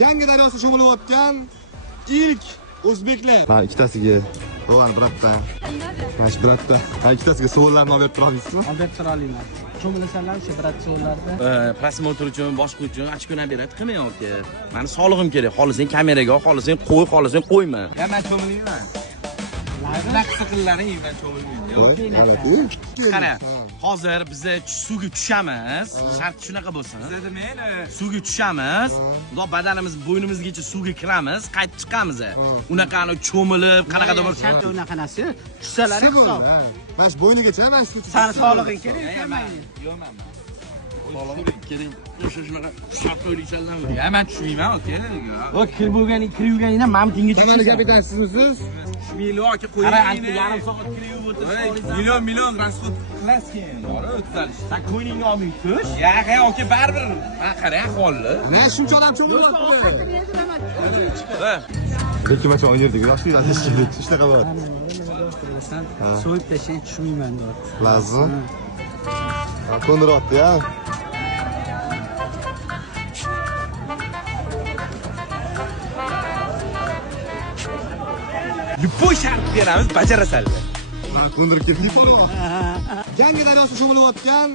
Jangi daryosi cho'milayotgan ilk o'zbeklar. Mana ikkitasiga Ro'van bratdan. Mana shu bratdan. Mana ikkitasiga savollarni olib turamiz-mi? Olib tura olaman. Cho'milasanlar o'sha brat savollarda. Prosmotr uchun, boshqa uchun ochkuna beradi, qilmang aka. Meni sog'lig'im kerak. Xohlasang kameraga, xohlasang qo'y, xohlasang qo'yma. Ya men cho'milayman. Laqsa qillaring men cho'milayman. Qara, hozir biz suvga tushamiz. Shart shunaqa bo'lsin. Suvga tushamiz. Xudo badanimiz bo'ynimizgacha suvga kiramiz, qaytib chiqamiz. Unaqani cho'milib, qanaqadir bir Shart unaqa narsa. Tushsalar hisob. Mana shu bo'ynigacha mana shu. Sani sog'lig'ing kerak ekan. Yo'q men. Sog'lig'im kerak. Shunaqa shart o'ylaysanlarmi? Ya men tushmayman, aka. O kirib-yurganingdan meni tingacha. Mana kapitan sizmisiz? Million aka qo'ying. Qara, yarim soat kirib o'tirib. Million rasxod qilasiz. Bora o'tkazalish. Sen ko'yningni olmay tush. Ya, aka baribir. Men qara ahvolni. Ana shuncha odam cho'milyapti. Lekin macha o'ynardik. Yoshli aziz kerak. Shunaqa bor. So'yib tashlay tushmayman deb. Lazım. Qo'ndiryapti-ya. Любой shart beramiz, bajarasanlar. Ha, qo'ndirib ketdik polvon. Jangi daryosi cho'milayotgan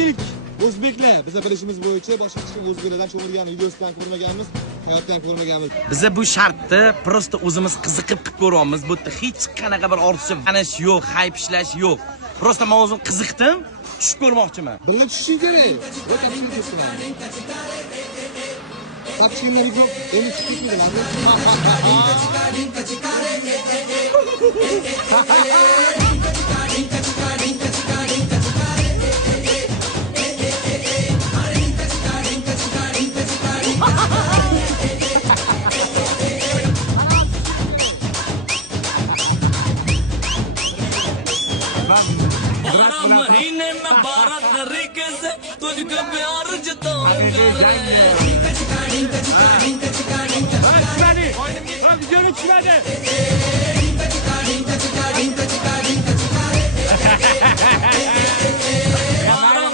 ilk o'zbeklar. Biz bilishimiz bo'yicha boshqa hech kim o'zbeklardan cho'milgan videosidan ko'rmaganmiz, hayotdan ko'rmaganmiz. Biz bu shartni prosta o'zimiz qiziqib qilib ko'ryapmiz. Bu yerda hech qanaqa bir ortiqcha anish yo'q, hayp ishlash yo'q. Prosta men o'zim qiziqdim, tushib ko'rmoqchiman. Birga tushishing kerak. O'ta qiyin ketgan. Kapchiqlar mikrofon endi chiqib ketmaydi. महीने में 12 तरीके से तुझको प्यार जताऊंगा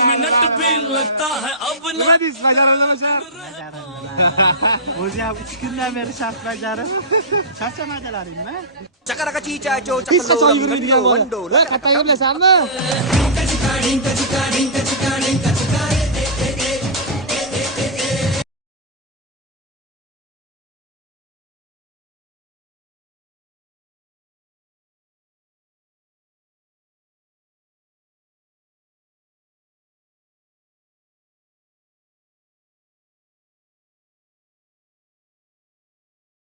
मिनट भी लगता है अब Nima deysiz, bajarolmacha? O'zi ham 3 kundan beri shart bajarib. Charchamadalaringmi? Hech qachon yugurmaydigan bola. Qatta yurlasanmi?